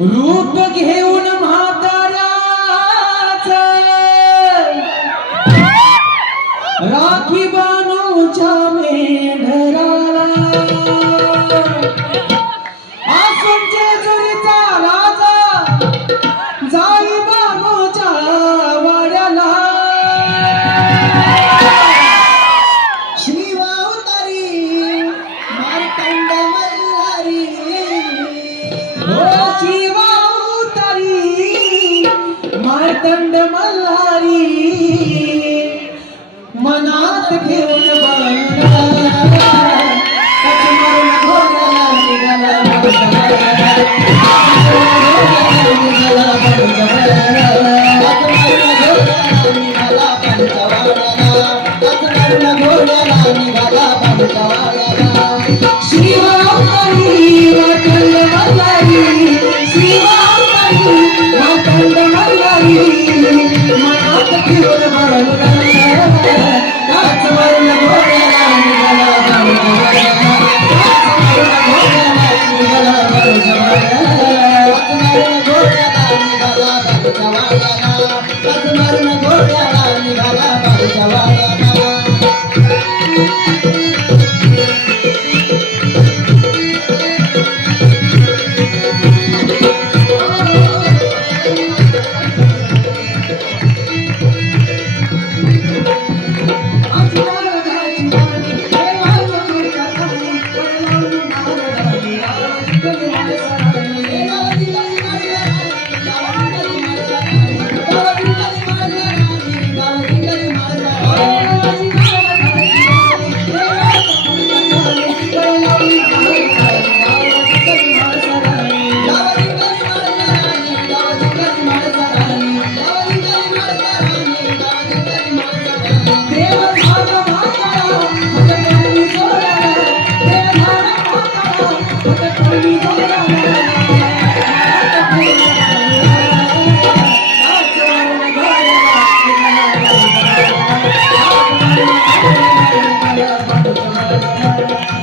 रूप घेऊन म्हाताऱ्याच. राखी बानूच्या मेढराला. आसून दंड मल्हारी मनात घेऊन बंडा मनात घेऊन बंडा कचमरून